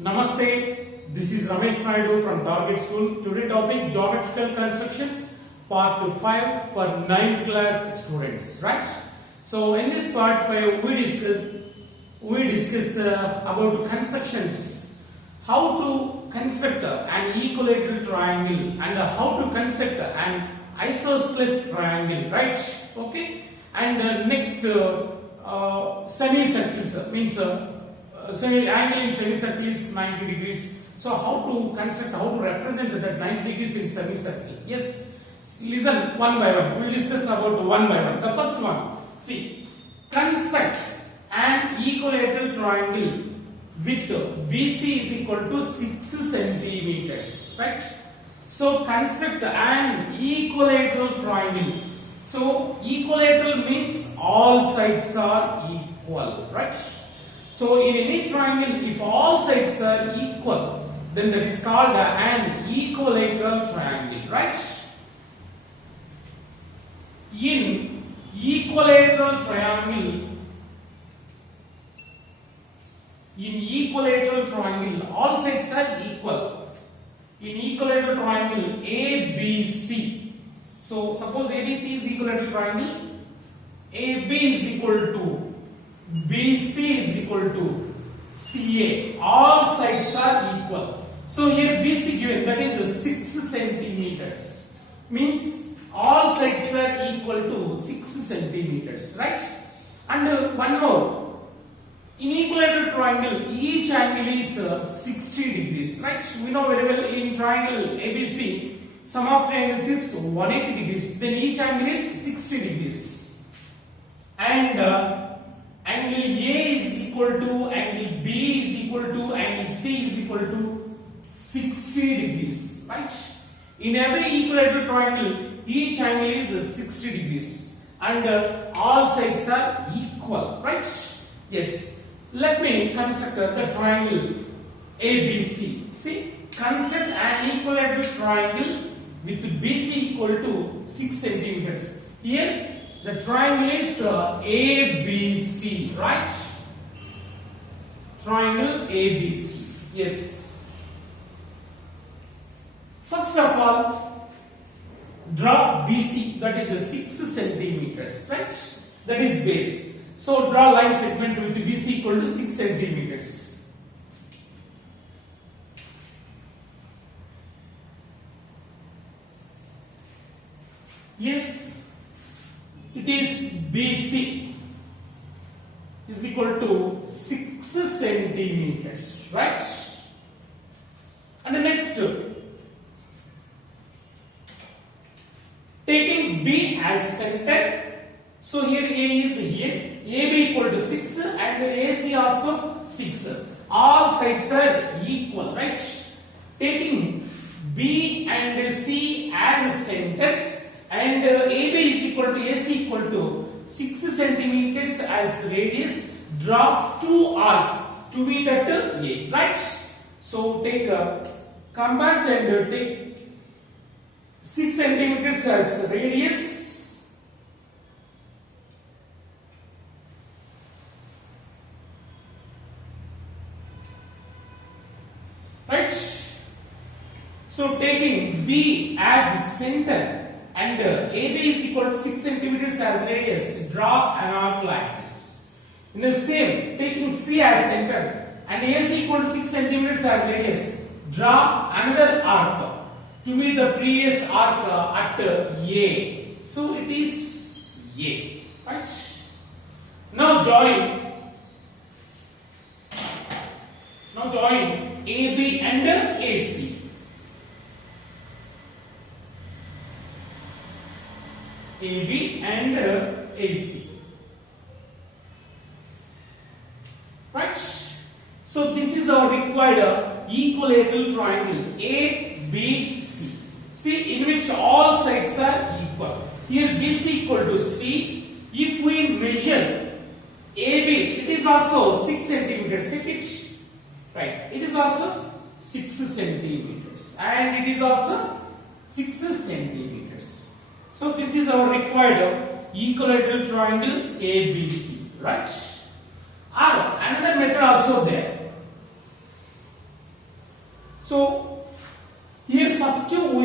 Namaste, this is Ramesh Naidu from Target School. Today topic Geometrical Constructions Part 5 for 9th class students, right? So in this part 5 we discuss about constructions, how to construct an equilateral triangle and how to construct an isosceles triangle, right? Okay, and next semicircles means angle in semicircle is 90 degrees. So how to represent that 90 degrees in semicircle? Yes, listen one by one. We will discuss about one by one. The first one, see, construct an equilateral triangle with BC is equal to 6 centimeters, right? So construct an equilateral triangle. So equilateral means all sides are equal, right? So in any triangle, if all sides are equal, then that is called an equilateral triangle, right? In equilateral triangle, all sides are equal. In equilateral triangle ABC, so suppose ABC is equilateral triangle, AB is equal to BC is equal to CA. All sides are equal. So here BC given, that is 6 centimeters. Means all sides are equal to 6 centimeters, right? And one more. In equilateral triangle, each angle is 60 degrees, right? We know very well in triangle ABC, sum of triangles is 180 degrees. Then each angle is 60 degrees. And angle A is equal to, angle B is equal to, angle C is equal to 60 degrees, right? In every equilateral triangle, each angle is 60 degrees and all sides are equal, right? Yes. Let me construct the triangle ABC. See, construct an equilateral triangle with BC equal to 6 centimeters. Here, the triangle is ABC, right? Triangle ABC. Yes. First of all, draw BC, that is 6 centimeters, right? That is base. So draw line segment with BC equal to 6 centimeters. Yes, it is BC is equal to 6 centimeters, right? And the next, taking B as center. So here A is here, AB equal to 6 and AC also 6. All sides are equal, right? Taking B and C as centers and AB is equal to AC equal to 6 centimeters as radius, draw two arcs to meet at A, right? So take a compass and take 6 centimeters as radius. Right? So taking B as center and AB is equal to 6 centimeters as radius, draw an arc like this. In the same, taking C as center and AC equal to 6 centimeters as radius, draw another arc to meet the previous arc at A. So it is A, right? Now join AB and AC. AB and AC. Right? So this is our required equilateral triangle ABC. See, in which all sides are equal. Here BC equal to C. If we measure AB, it is also 6 centimeters. Check it. Right, it is also 6 centimeters and it is also 6 centimeters. So this is our required equilateral triangle ABC, right? Or another method also there.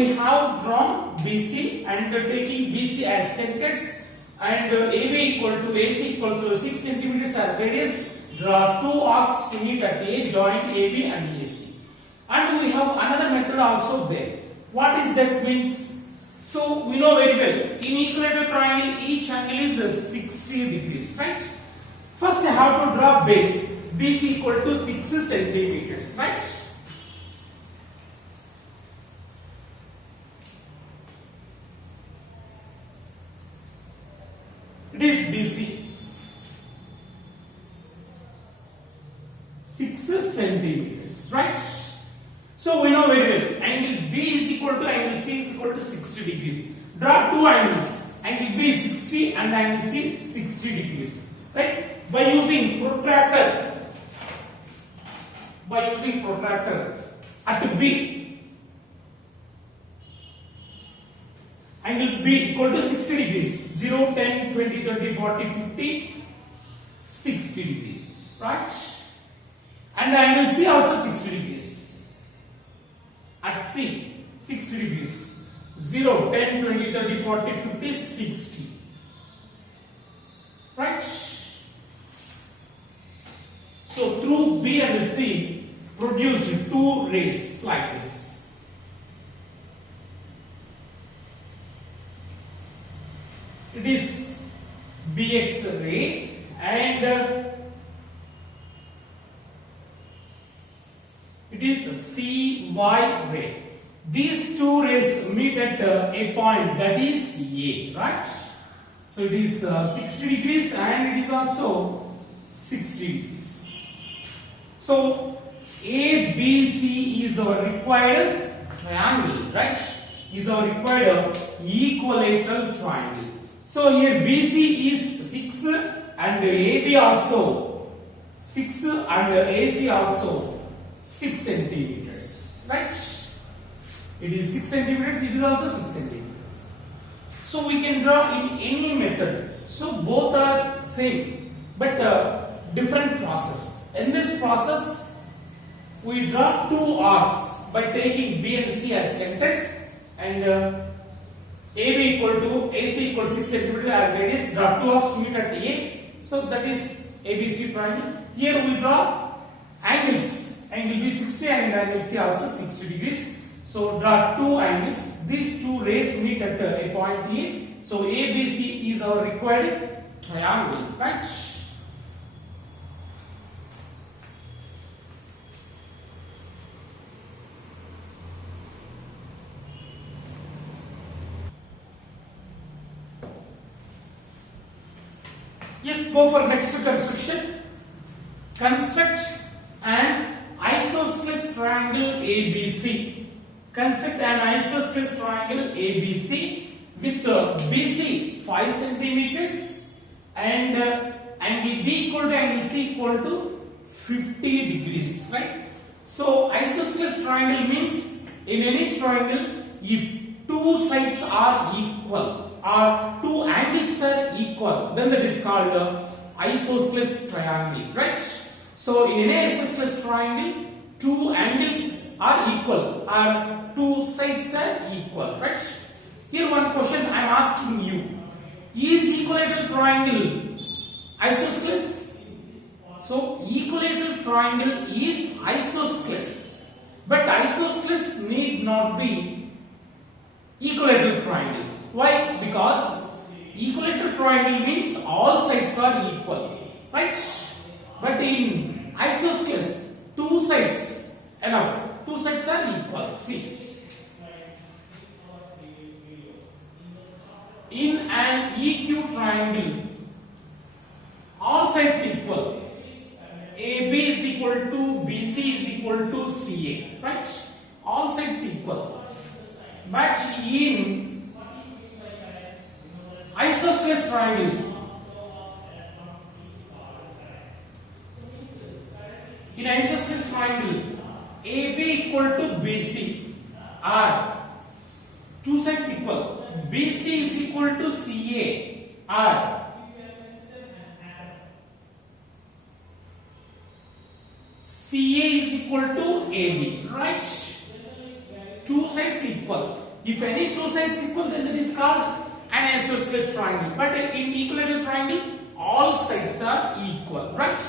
we have drawn BC and taking BC as centers and AB equal to AC equal to 6 centimeters as radius. Draw two arcs to meet at A, join AB and AC. And we have another method also there. What is that means? So we know very well, in equilateral triangle each angle is 60 degrees, right? First I have to draw base. BC equal to 6 centimeters, right? It is BC. 6 centimeters, right? So we know very well, angle B is equal to angle C is equal to 60 degrees. Draw two angles, angle B is 60 and angle C 60 degrees, right? By using protractor at B, angle B equal to 60 degrees, 0, 10, 20, 30, 40, 50, 60 degrees, right? And angle C also 60 degrees. At C, 60 degrees, 0, 10, 20, 30, 40, 50, 60, right? So through B and C, produce two rays like this. It is BX ray and it is CY ray. These two rays meet at a point that is A, right? So it is 60 degrees and it is also 60 degrees. So ABC is our required triangle, right? Is our required equilateral triangle. So here BC is 6 and AB also 6 and AC also 6 centimeters, right? It is 6 centimeters, it is also 6 centimeters. So we can draw in any method. So both are same but different process. In this process, we draw two arcs by taking B and C as centers and AB equal to AC equal to 6 centimeters as radius. Draw two arcs to meet at A. So that is ABC triangle. Here we draw angles. Angle B 60 and angle C also 60 degrees. So draw two angles. These two rays meet at a point A. So ABC is our required triangle, right? Yes, go for next construction. Construct an isosceles triangle ABC. Construct an isosceles triangle ABC with BC 5 centimeters and angle B equal to angle C equal to 50 degrees, right? So isosceles triangle means in any triangle if two sides are equal or two angles are equal, then that is called isosceles triangle, right? So in any isosceles triangle, two angles are equal or two sides are equal, right? Here one question I am asking you: is equilateral triangle isosceles? So equilateral triangle is isosceles, but isosceles need not be equilateral triangle. Why? Because equilateral triangle means all sides are equal, right? But in isosceles, two sides enough. Two sides are equal. See, in an EQ triangle, all sides equal. AB is equal to BC is equal to CA, right? All sides equal. But in isosceles triangle, AB equal to BC are two sides equal. BC is equal to CA are CA is equal to AB, right? Two sides equal. If any two sides equal, then it is called an isosceles triangle. But in equilateral triangle, all sides are equal, right?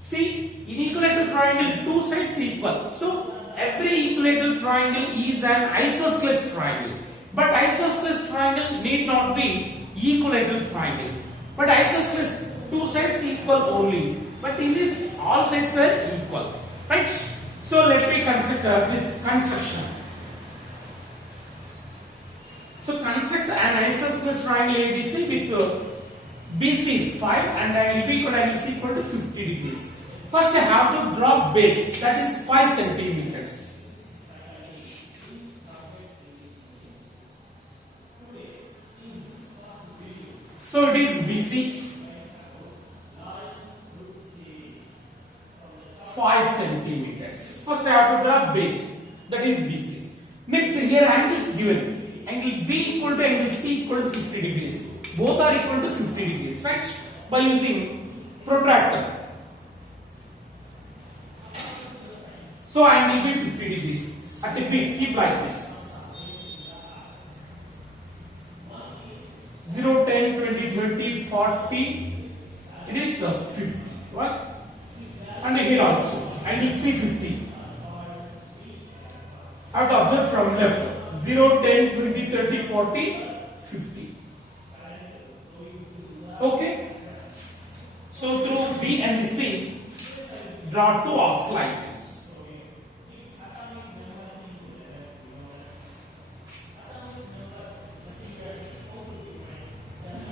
See, in equilateral triangle, two sides equal. So every equilateral triangle is an isosceles triangle. But isosceles triangle need not be equilateral triangle. But isosceles, two sides equal only. But in this, all sides are equal, right? So let me consider this construction. So construct an isosceles triangle ABC with BC 5 and angle B angle C equal to 50 degrees. First I have to draw base, that is 5 centimeters. So it is BC 5 centimeters. First I have to draw base, that is BC. Next here angle is given. Angle B equal to angle C equal to 50 degrees. Both are equal to 50 degrees, right? By using protractor. So angle B 50 degrees. At the peak, keep like this. 0, 10, 20, 30, 40. It is 50. What? And here also. Angle C 50. I have to observe from left. 0, 10, 20, 30, 40, 50. Okay. So through B and C, draw two arcs like this.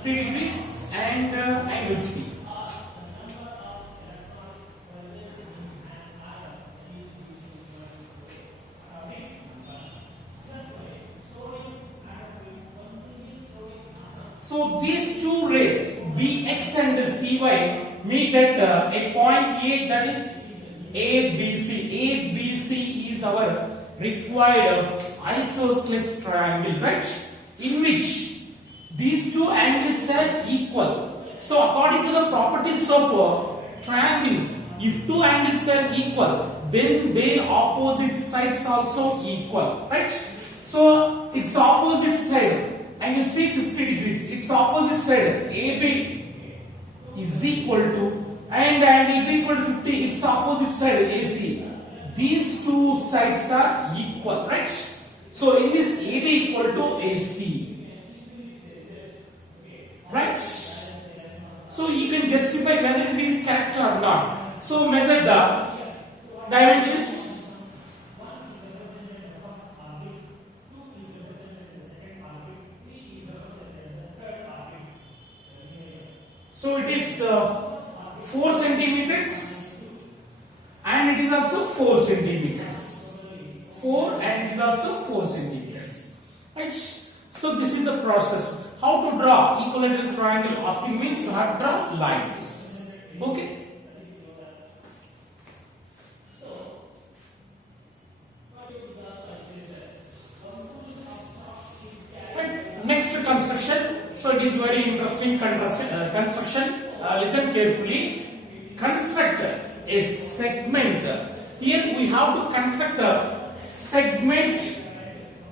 Degrees and angle C. So these two rays Bx and Cy meet at a point A, that is ABC. ABC is our required isosceles triangle, right? In which these two angles are equal. So according to the properties of a triangle, if two angles are equal, then their opposite sides also equal, right? So its opposite side, angle C 50 degrees, its opposite side AB is equal to, and angle B equal to 50, its opposite side AC. These two sides are equal, right? So in this AB equal to AC, right? So you can justify whether it is correct or not. So measure the dimensions. So it is 4 centimeters and it is also 4 centimeters. 4 and it is also 4 centimeters. Right? So this is the process. How to draw equilateral triangle asking means you have to draw like this. Okay. Right. Next construction. So it is very interesting construction. Listen carefully. Construct a segment. Here we have to construct a segment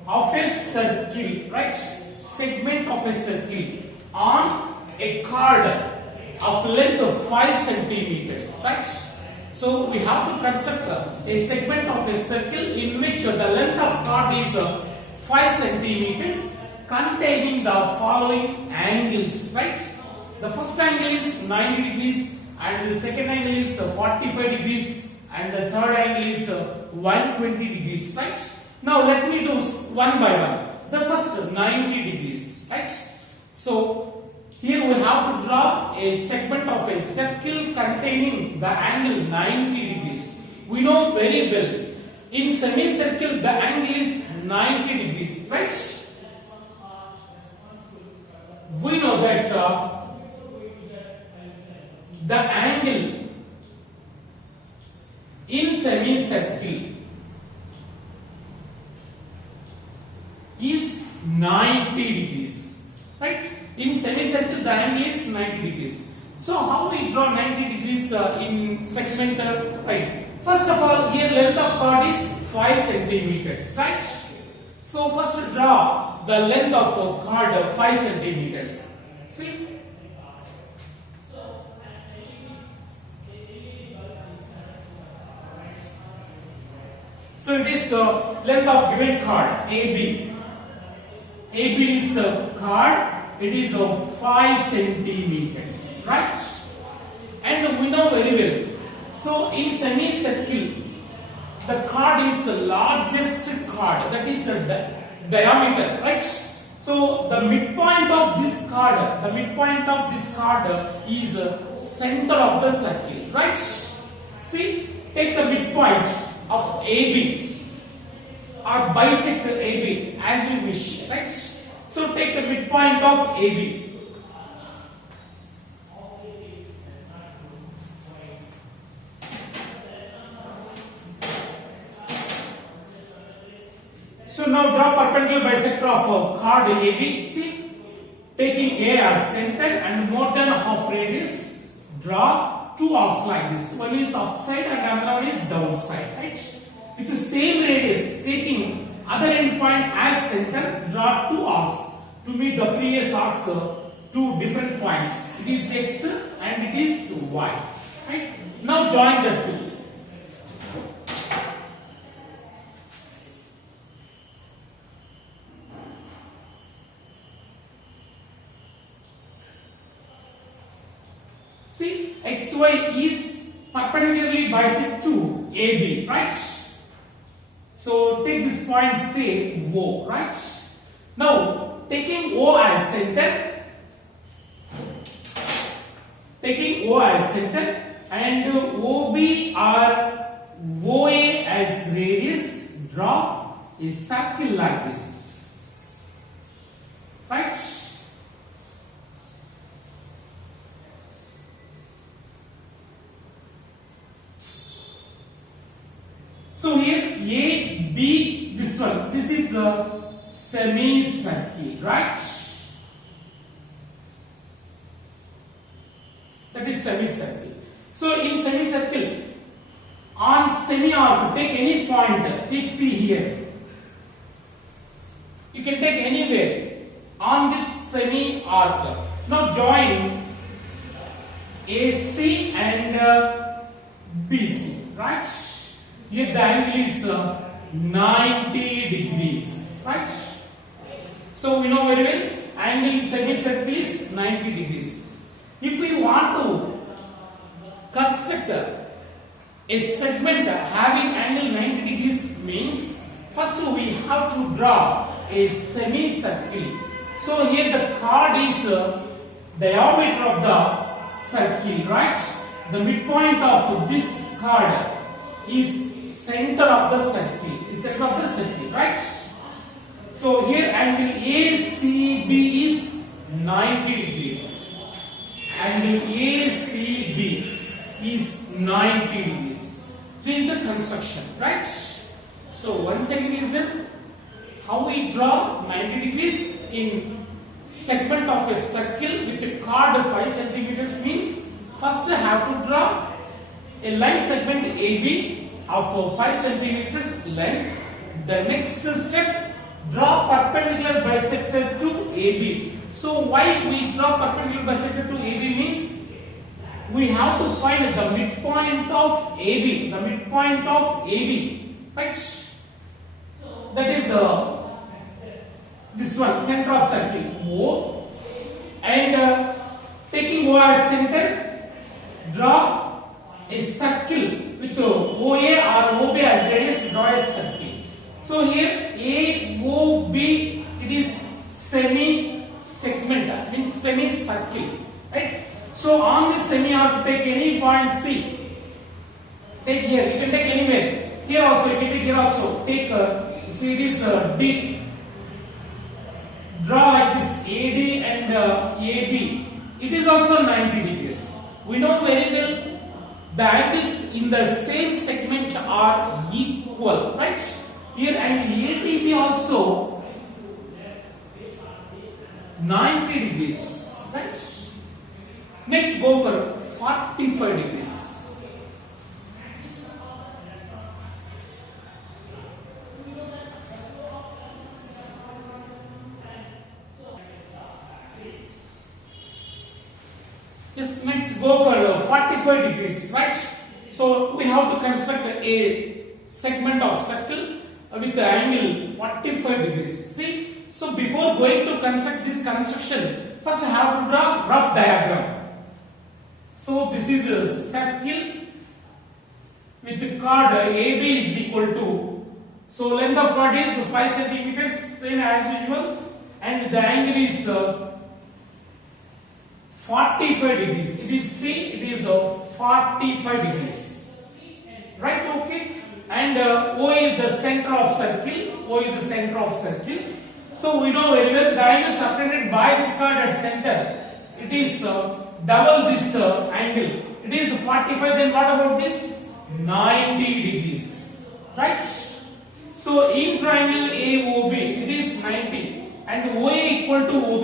of a circle, right? Segment of a circle on a chord of length of 5 centimeters, right? So we have to construct a segment of a circle in which the length of chord is 5 centimeters, containing the following angles, right? The first angle is 90 degrees and the second angle is 45 degrees and the third angle is 120 degrees, right? Now let me do one by one. The first 90 degrees, right? So here we have to draw a segment of a circle containing the angle 90 degrees. We know very well in semicircle the angle is 90 degrees, right? We know that the angle in semicircle is 90 degrees, right? In semicircle the angle is 90 degrees. So how we draw 90 degrees in segment, right? First of all, here length of chord is 5 centimeters, right? So first draw the length of a card 5 centimeters. See. So it is length of given card AB. AB is a card. It is 5 centimeters, right? And we know very well. So in semicircle, the card is the largest card. That is a diameter, right? So the midpoint of this card, is center of the circle, right? See, take the midpoint of AB or bisect AB as you wish, right? So take the midpoint of AB. So now draw perpendicular bisector of card AB. See, taking A as center and more than half radius, draw two arcs like this. One is upside and another one is downside, right? With the same radius, taking other end point as center, draw two arcs to meet the previous arcs two different points. It is X and it is Y, right? Now join the two. See, XY is perpendicularly bisect to AB, right? So take this point, say O, right? Now taking O as center, and OB or OA as radius, draw a circle like this, right? So here A, B, this one, this is the semicircle, right? That is semicircle. So in semicircle, on semi-arc, take any point, take C here. You can take anywhere on this semi-arc. Now join AC and BC, right? Here the angle is 90 degrees, right? So we know very well, angle in semicircle is 90 degrees. If we want to construct a segment having angle 90 degrees, means first we have to draw a semicircle. So here the chord is diameter of the circle, right? The midpoint of this chord is center of the circle, right? So here angle ACB is 90 degrees. Angle ACB is 90 degrees. This is the construction, right? So once again listen, how we draw 90 degrees in segment of a circle with a chord of 5 centimeters means first I have to draw a line segment AB of 5 centimeters length. The next step, draw perpendicular bisector to AB. So why we draw perpendicular bisector to AB means we have to find the midpoint of AB. The midpoint of AB, right? That is this one, center of circle O, and taking O as center, draw a circle with OA or OB as radius, draw a circle. So here AOB, it is semi-segment, means semi-circle, right? So on this semi-arc, take any point C. Take here, you can take anywhere. Here also, you can take here also. Take, see it is D. Draw like this AD and AB. It is also 90 degrees. We know very well the angles in the same segment are equal, right? Here angle ATB also 90 degrees, right? Next go for 45 degrees. go for 45 degrees, right? So we have to construct a segment of circle with the angle 45 degrees. See, so before going to construct this construction, first I have to draw rough diagram. So this is a circle with the chord AB is equal to, so length of chord is 5 centimeters, same as usual, and the angle is 45 degrees. It is C, it is 45 degrees. Right, okay? And O is the center of circle. O is the center of circle. So we know very well the angle subtended by this chord at center. It is double this angle. It is 45. Then what about this? 90 degrees. Right? So in triangle AOB, it is 90, and OA equal to OB.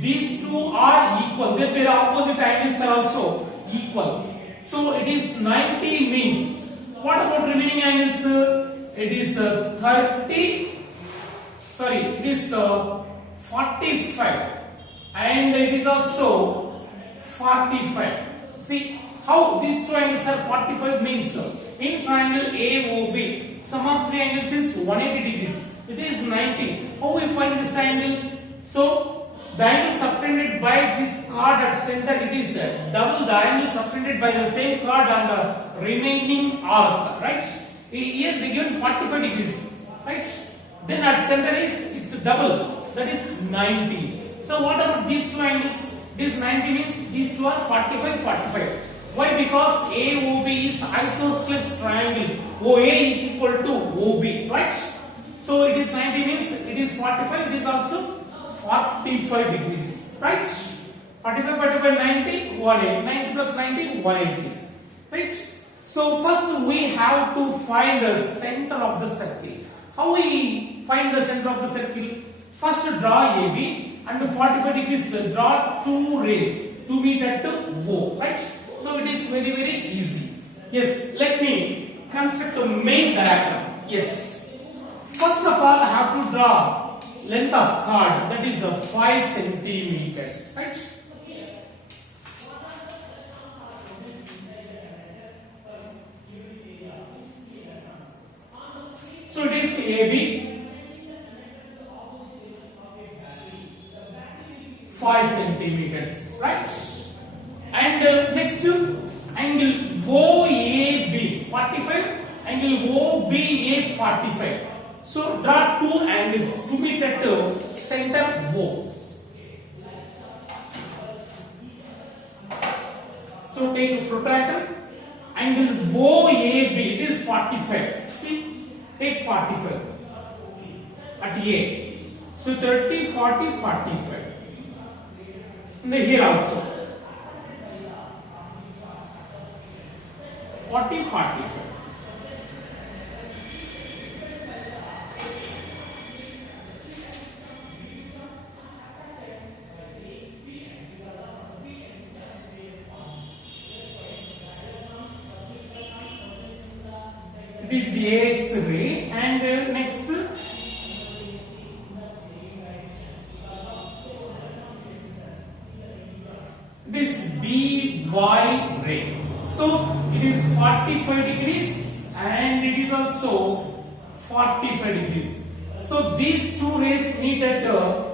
These two are equal. Their opposite angles are also equal. So it is 90 means. What about remaining angles? It is 30. Sorry, it is 45, and it is also 45. See how these two angles are 45 means. In triangle AOB, sum of three angles is 180 degrees. It is 90. How we find this angle? So the angle subtended by this chord at center, it is double the angle subtended by the same chord on the remaining arc, right? Here they given 45 degrees, right? Then at center is it's double, that is 90. So what about these two angles? This 90 means these two are 45, 45. Why? Because AOB is isosceles triangle. OA is equal to OB, right? So it is 90 means it is 45. It is also 45 degrees, right? 45, 45, 90, 180. 90 plus 90, 180, right? So first we have to find the center of the circle. How we find the center of the circle? First draw AB and 45 degrees draw two rays to meet at O, right? So it is very easy. Yes, let me construct a main diagram. Yes. First of all, I have to draw length of chord, that is 5 centimeters, right? So it is AB, 5 centimeters, right? And next angle OAB 45, angle OBA 45. So draw two angles to meet at center O. So take a protractor, angle OAB, it is 45. See, take 45 at A. So 30, 40, 45. And here also 40, 45. It is AX ray, and next this BY ray. So it is 45 degrees and it is also 45 degrees. So these two rays meet at a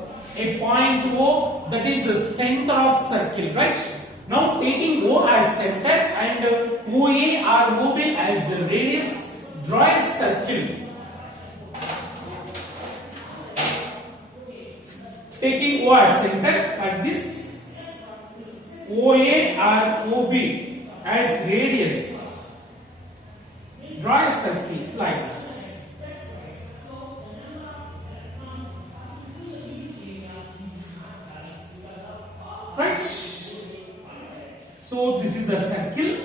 point O, that is the center of circle, right? Now taking O as center and OA or OB as radius, draw a circle. Taking O as center like this, OA or OB as radius, draw a circle like this. Right? So this is the circle.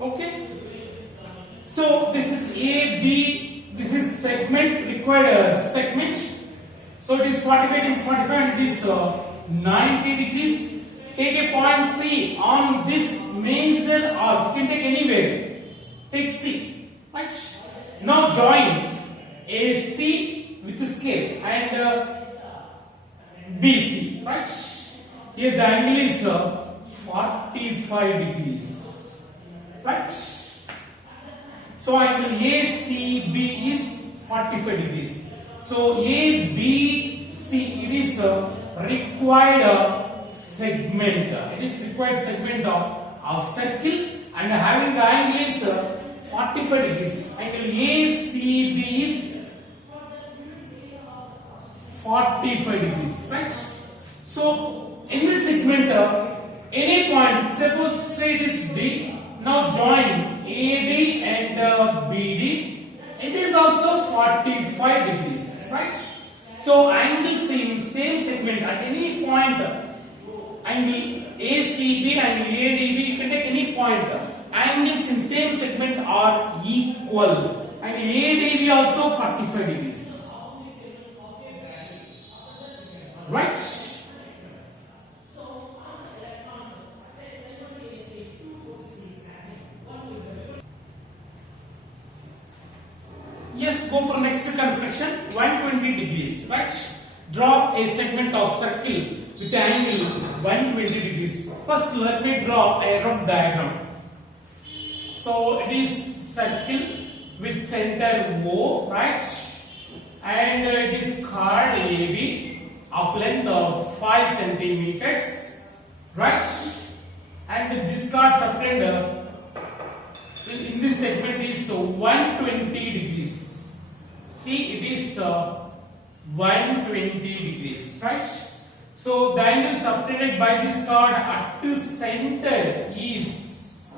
Okay. So this is A, B, this is segment, required segment. So it is 45, it is 45, and it is 90 degrees. Take a point C on this major arc. You can take anywhere. Take C. Right? Now join AC with the scale and BC, right? Here the angle is 45 degrees, right? So angle ACB is 45 degrees. So ABC, it is a required segment. It is required segment of circle, and having the angle is 45 degrees. Angle ACB is 45 degrees, right? So in this segment, any point, suppose say it is D. Now join AD and BD. It is also 45 degrees, right? So angles in same segment at any point, angle ACB, angle ADB, you can take any point. Angles in same segment are equal. Angle ADB also 45 degrees, right? Yes, go for next construction. 120 degrees, right? Draw a segment of circle with an angle 120 degrees. First, let me draw a rough diagram. So it is circle with center O, right? And it is chord AB of length of 5 centimeters, right? And this chord subtended in this segment is 120 degrees. See, it is 120 degrees, right? So the angle subtended by this chord at the center is,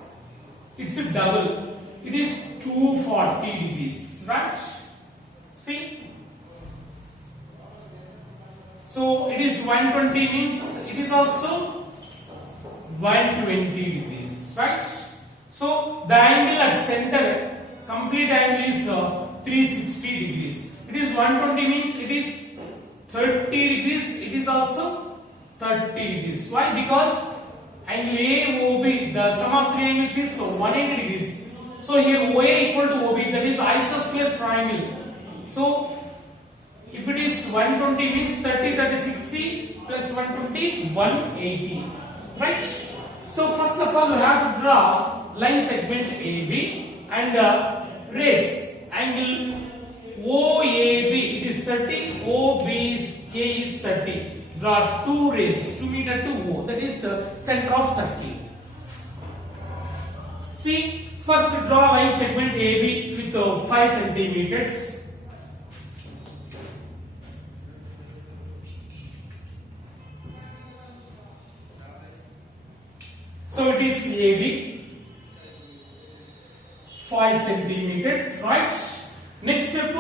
it's a double. It is 240 degrees, right? See. So it is 120 means it is also 120 degrees, right? So the angle at center, complete angle is 360 degrees. It is 120 means it is 30 degrees. It is also 30 degrees. Why? Because angle AOB, the sum of three angles is 180 degrees. So here OA equal to OB, that is isosceles triangle. So if it is 120 means 30, 30, 60 plus 120, 180. Right? So first of all we have to draw line segment AB and raise angle OAB, it is 30, OB is, A is 30. Draw 2 rays, 2 meter to O, that is center of circle. See, first draw line segment AB with 5 centimeters. So it is AB, 5 centimeters, right? Next step,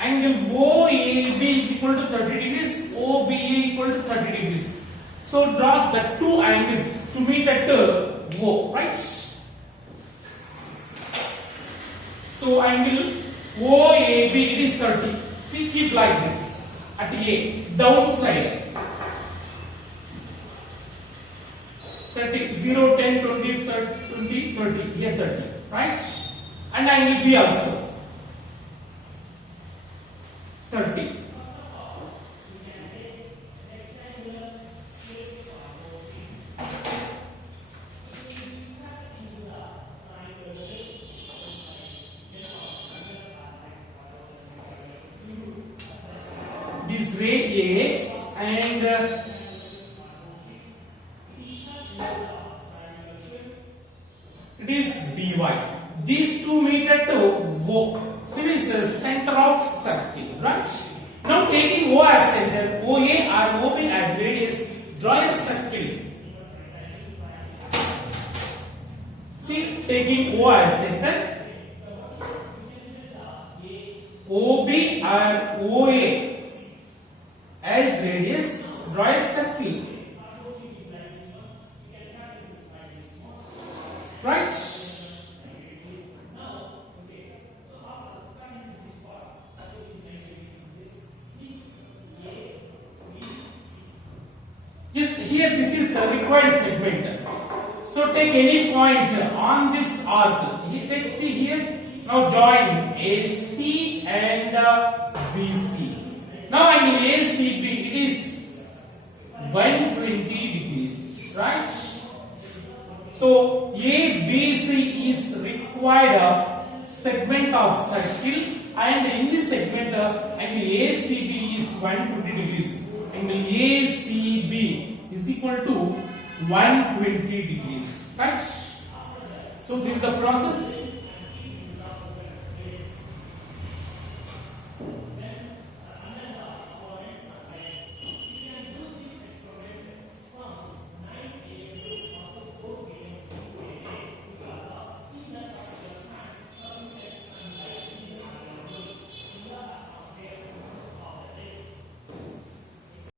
angle OAB is equal to 30 degrees, OBA equal to 30 degrees. So draw the two angles to meet at O, right? So angle OAB, it is 30. See, keep like this at A, downside. 30, 0, 10, 20, 30, 20, 30, here 30, right? And angle B also 30. This ray AX and it is BY. These 2 meter to O. It is the center of circle, right? Now taking O as center, OA or OB as radius, draw a circle. See, taking O as center, OB or OA as radius, draw a circle. Right? Yes, here this is a required segment. So take any point on this arc. Take C here. Now join AC and BC. Now angle ACB, it is 120 degrees, right? So ABC is required segment of circle, and in this segment angle ACB is 120 degrees. Angle ACB is equal to 120 degrees, right? So this is the process.